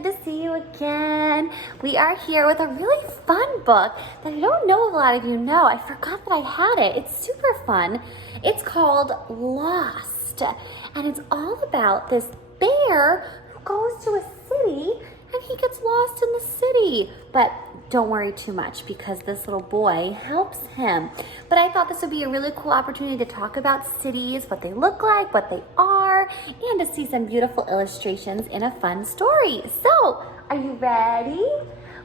good to see you again. We are here with a really fun book that I don't know if a lot of you know. I forgot that I had it. It's super fun. It's called Lost, and it's all about this bear who goes to a city and he gets lost in the city. But don't worry too much because this little boy helps him. But I thought this would be a really cool opportunity to talk about cities, what they look like, what they are, and to see some beautiful illustrations in a fun story. So, are you ready?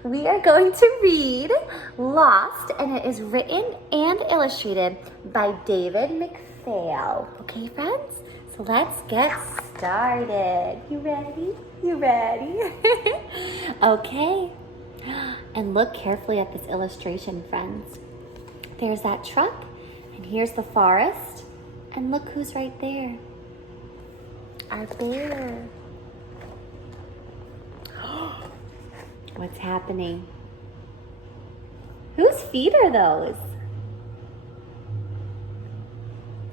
We are going to read Lost, and it is written and illustrated by David McPhail. Okay, friends? So let's get started. You ready? You ready? Okay. And look carefully at this illustration, friends. There's that truck, and here's the forest, and look who's right there. Our bear. What's happening? Whose feet are those?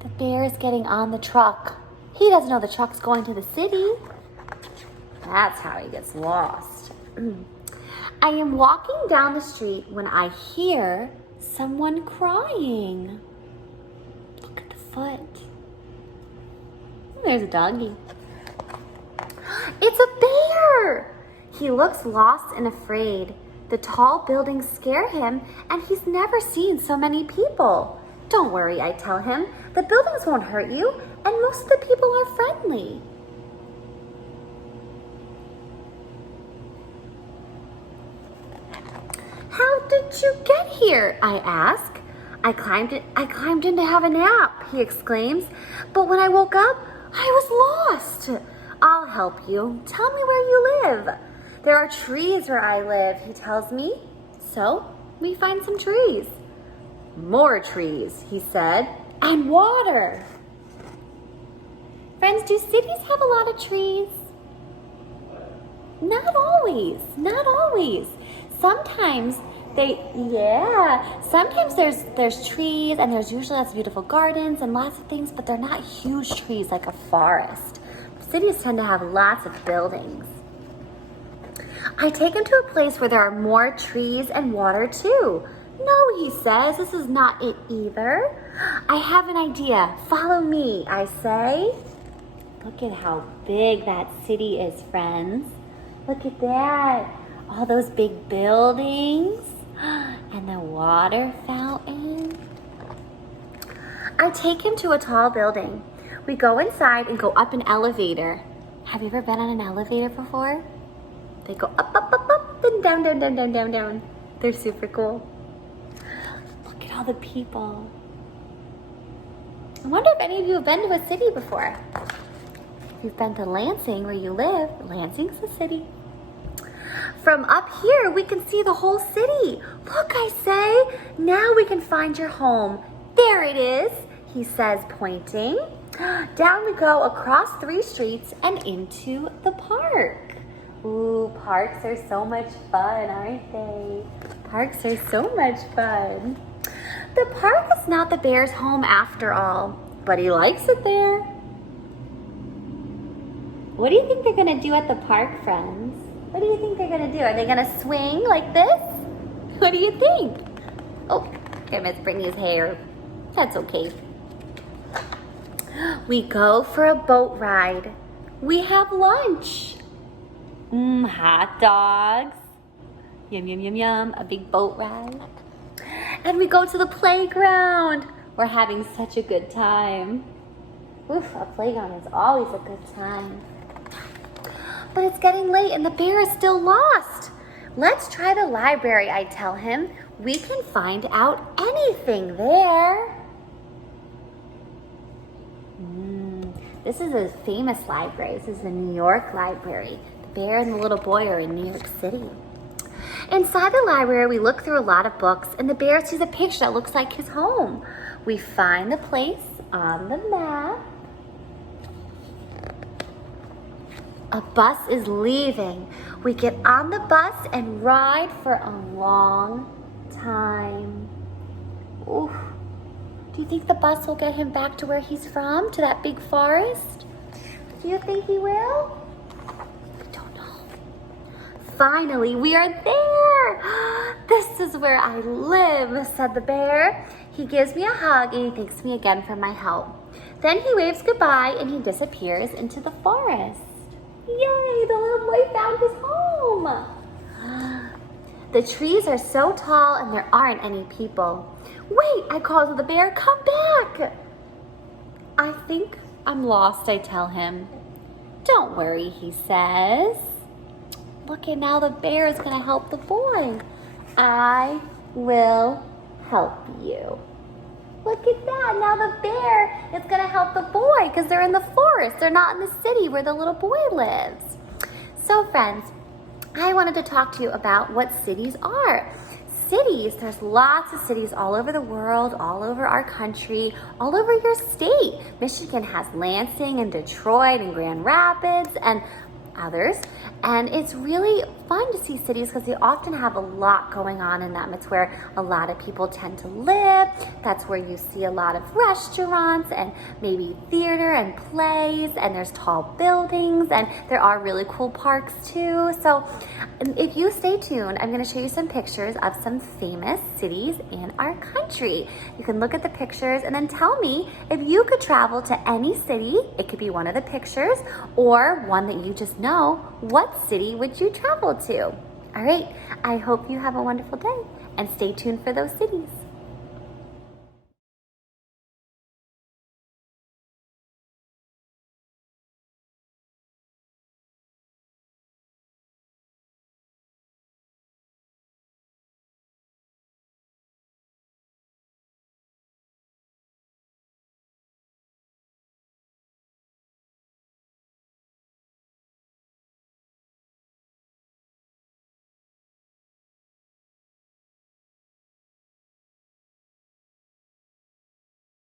The bear is getting on the truck. He doesn't know the truck's going to the city. That's how he gets lost. I am walking down the street when I hear someone crying. Look at the foot. There's a doggy. It's a bear! He looks lost and afraid. The tall buildings scare him, and he's never seen so many people. Don't worry, I tell him. The buildings won't hurt you, and most of the people are friendly. How did you get here? I ask. I climbed in to have a nap, he exclaims. But when I woke up, I was lost. I'll help you. Tell me where you live. There are trees where I live, he tells me. So we find some trees. More trees, he said, and water. Friends, do cities have a lot of trees? Not always, not always. Sometimes sometimes there's trees, and there's usually lots of beautiful gardens and lots of things, but they're not huge trees like a forest. Cities tend to have lots of buildings. I take him to a place where there are more trees and water too. No, he says, this is not it either. I have an idea. Follow me, I say. Look at how big that city is, friends. Look at that. All those big buildings and the water fountain. I take him to a tall building. We go inside and go up an elevator. Have you ever been on an elevator before? They go up, up, up, up, and down, down, down, down, down, down. They're super cool. Look at all the people. I wonder if any of you have been to a city before. If you've been to Lansing, where you live, Lansing's a city. From up here, we can see the whole city. Look, I say, now we can find your home. There it is, he says, pointing. Down we go across 3 streets and into the park. Ooh, parks are so much fun, aren't they? Parks are so much fun. The park is not the bear's home after all, but he likes it there. What do you think they're gonna do at the park, friends? What do you think they're gonna do? Are they gonna swing like this? What do you think? Oh, I missed Brittany's hair. That's okay. We go for a boat ride. We have lunch. Hot dogs. Yum, yum, yum, yum. A big boat ride. And we go to the playground. We're having such a good time. Oof, a playground is always a good time. But it's getting late and the bear is still lost. Let's try the library, I tell him. We can find out anything there. This is a famous library. This is the New York Library. The bear and the little boy are in New York City. Inside the library, we look through a lot of books, and the bear sees a picture that looks like his home. We find the place on the map. A bus is leaving. We get on the bus and ride for a long time. Ooh. Do you think the bus will get him back to where he's from, to that big forest? Do you think he will? I don't know. Finally, we are there. This is where I live, said the bear. He gives me a hug and he thanks me again for my help. Then he waves goodbye and he disappears into the forest. Yay, the little boy found his home. The trees are so tall and there aren't any people. Wait, I call to the bear, come back. I think I'm lost, I tell him. Don't worry, he says. Look, and now the bear is gonna help the boy. I will help you. Look at that, now the bear is gonna help the boy because they're in the forest. They're not in the city where the little boy lives. So friends, I wanted to talk to you about what cities are. Cities, there's lots of cities all over the world, all over our country, all over your state. Michigan has Lansing and Detroit and Grand Rapids and others. And it's really fun to see cities because they often have a lot going on in them. It's where a lot of people tend to live. That's where you see a lot of restaurants and maybe theater and plays, and there's tall buildings, and there are really cool parks too. So if you stay tuned, I'm going to show you some pictures of some famous cities in our country. You can look at the pictures and then tell me if you could travel to any city. It could be one of the pictures or one that you just know. What city would you travel to? All right, I hope you have a wonderful day and stay tuned for those cities.